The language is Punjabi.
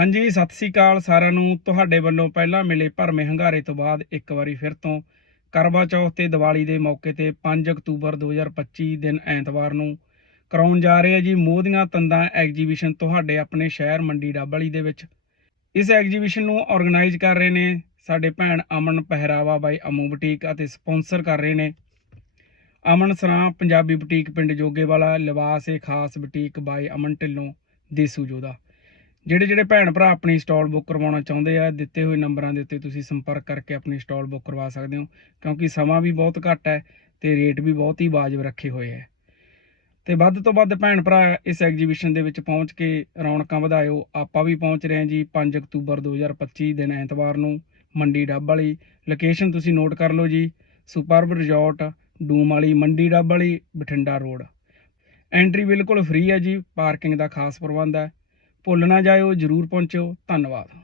ਹਾਂਜੀ, ਸਤਿ ਸ੍ਰੀ ਅਕਾਲ ਸਾਰਿਆਂ ਨੂੰ। ਤੁਹਾਡੇ ਵੱਲੋਂ ਪਹਿਲਾਂ ਮਿਲੇ ਭਰਮੇ ਹੰਗਾਰੇ ਤੋਂ ਬਾਅਦ ਇੱਕ ਵਾਰੀ ਫਿਰ ਤੋਂ ਕਰਵਾ ਚੌਥ ਤੇ ਦੀਵਾਲੀ ਦੇ ਮੌਕੇ ਤੇ 5 ਅਕਤੂਬਰ 2025 ਦਿਨ ਐਤਵਾਰ ਨੂੰ ਕਰਾਉਣ ਜਾ ਰਹੇ ਆ ਜੀ। ਮੋਹਦੀਆਂ ਤੰਦਾਂ ਐਗਜੀਬਿਸ਼ਨ ਤੁਹਾਡੇ ਆਪਣੇ ਸ਼ਹਿਰ ਮੰਡੀ ਡੱਬਵਾਲੀ ਦੇ ਵਿੱਚ। ਇਸ ਐਗਜੀਬਿਸ਼ਨ ਨੂੰ ਆਰਗੇਨਾਈਜ਼ ਕਰ ਰਹੇ ਨੇ ਸਾਡੇ ਭੈਣ ਅਮਨ ਪਹਿਰਾਵਾ ਬਾਈ ਅਮੂ ਬੁਟੀਕ ਅਤੇ ਸਪਾਂਸਰ ਕਰ ਰਹੇ ਨੇ। ਅਮਨ ਸਰਾਂ ਪੰਜਾਬੀ ਬੁਟੀਕ ਪਿੰਡ ਜੋਗੇਵਾਲਾ, ਲਿਬਾਸ ਏ ਖਾਸ ਬੁਟੀਕ ਬਾਈ ਅਮਨ ਢਿੱਲੋਂ, ਦੇਸੂ ਜੋਦਾ ਜਿਹੜੇ ਜਿਹੜੇ ਭੈਣ ਭਰਾ ਆਪਣੀ ਸਟਾਲ ਬੁੱਕ ਕਰਵਾਉਣਾ ਚਾਹੁੰਦੇ ਆ, ਦਿੱਤੇ ਹੋਏ ਨੰਬਰਾਂ ਦੇ ਉੱਤੇ ਤੁਸੀਂ ਸੰਪਰਕ ਕਰਕੇ ਆਪਣੀ ਸਟਾਲ ਬੁੱਕ ਕਰਵਾ ਸਕਦੇ ਹੋ, ਕਿਉਂਕਿ ਸਮਾਂ ਵੀ ਬਹੁਤ ਘੱਟ ਹੈ ਤੇ ਰੇਟ ਵੀ ਬਹੁਤ ਹੀ ਵਾਜਬ ਰੱਖੇ ਹੋਏ ਹੈ। ਤੇ ਵੱਧ ਤੋਂ ਵੱਧ ਭੈਣ ਭਰਾ ਇਸ ਐਗਜੀਬਿਸ਼ਨ ਦੇ ਵਿੱਚ ਪਹੁੰਚ ਕੇ ਰੌਣਕਾਂ ਵਧਾਇਓ। ਆਪਾਂ ਵੀ ਪਹੁੰਚ ਰਹੇ ਹਾਂ ਜੀ 5 ਅਕਤੂਬਰ 2025 ਦਿਨ ਐਤਵਾਰ ਨੂੰ, ਮੰਡੀ ਡੱਬ ਵਾਲੀ। ਲੋਕੇਸ਼ਨ ਤੁਸੀਂ ਨੋਟ ਕਰ ਲਓ ਜੀ ਸੁਪਰਬ ਰਿਜ਼ੋਰਟ ਡੂਮ ਵਾਲੀ Mandi Dabwali, Bathinda road entry ਬਿਲਕੁਲ ਫ੍ਰੀ ਹੈ ਜੀ ਪਾਰਕਿੰਗ ਦਾ ਖਾਸ ਪ੍ਰਬੰਧ ਹੈ। ਭੁੱਲ ਨਾ ਜਾਇਓ ਜਰੂਰ ਪਹੁੰਚਿਓ। ਧੰਨਵਾਦ।